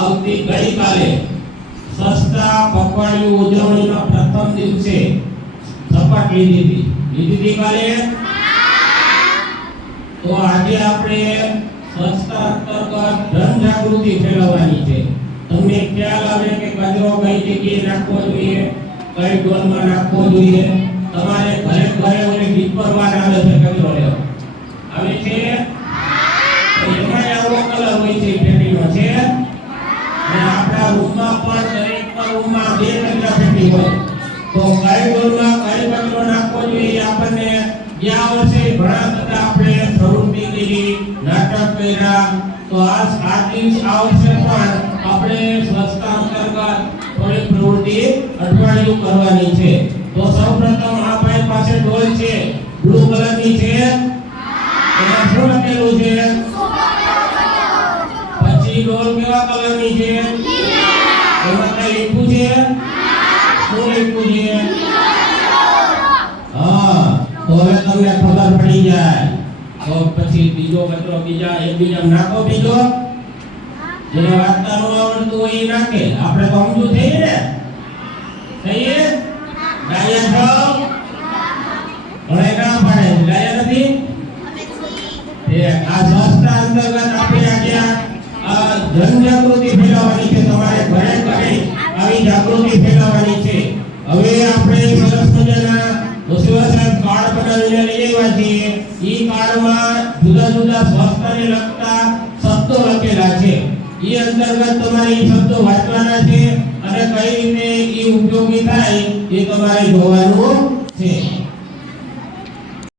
આવતી ગઈકાલે સસ્તા પખવાડિયું ઉજવણીના પ્રથમ દિવસે શપથ લીધી હતી. લીધી હતી કાલે? તો આજે આપણે સ્વચ્છતા અંતર્ગત જનજાગૃતિ ફેલાવવાની છે. તમને ખ્યાલ આવે કે કચરો કઈ જગ્યાએ નાખવો જોઈએ, કઈ ડોલમાં નાખવો જોઈએ? તમારે ઘરે ઘરે ઓલી ડીપરવાન આવે છે. કચરા હોય. તો કઈ ડોલમાં કઈ કચરો નાખવો જોઈએ આપણને ગયા વર્ષે ઘણા બધા આપણે પ્રવૃત્તિ કરી નાટક કર્યા તો આ આ દિવસ, આ વર્ષે પણ આપણે સ્વચ્છતા અંતર્ગત થોડી પ્રવૃત્તિ અઠવાડિયું કરવાની છે. તો સૌપ્રથમ આ ભાઈ પાસે ડોલ છે. બ્લુ કલરની છે. એમાં શું લખેલું છે? પછી ડોલ કેવા કલરની છે? એમાં કઈ લખ્યું છે? શું લખ્યું હા. તો હવે તમને ખબર પડી જાય. તો પછી બીજો કચરો બીજા એકબીજા નાખો બીજો. જેને વાંચતા ન આવડતું હોય એ નાખે. આપણે તો સમજુ થઈએ ને. થઈએ? ડાયા છો? ઘણા ના પાડે. ડાયા નથી? એ આ સંસ્થા અંતર્ગત આપણે આ જનજાગૃતિ ફેલાવવાની છે. તમારે ઘરે ઘરે આવી જાગૃતિ ફેલાવવાની છે. હવે આપણે સરસ મજાના સાહેબ કાર્ડ બનાવીને છીએ ઈ કાર્ડમાં જુદા જુદા સ્વસ્થને લગતા શબ્દો લખેલા છે. ઈ અંતર્ગત તમારે ઈ શબ્દો વાંચવાના છે અને કઈ રીતે ઈ ઉપયોગી થાય એ તમારે જોવાનું છે.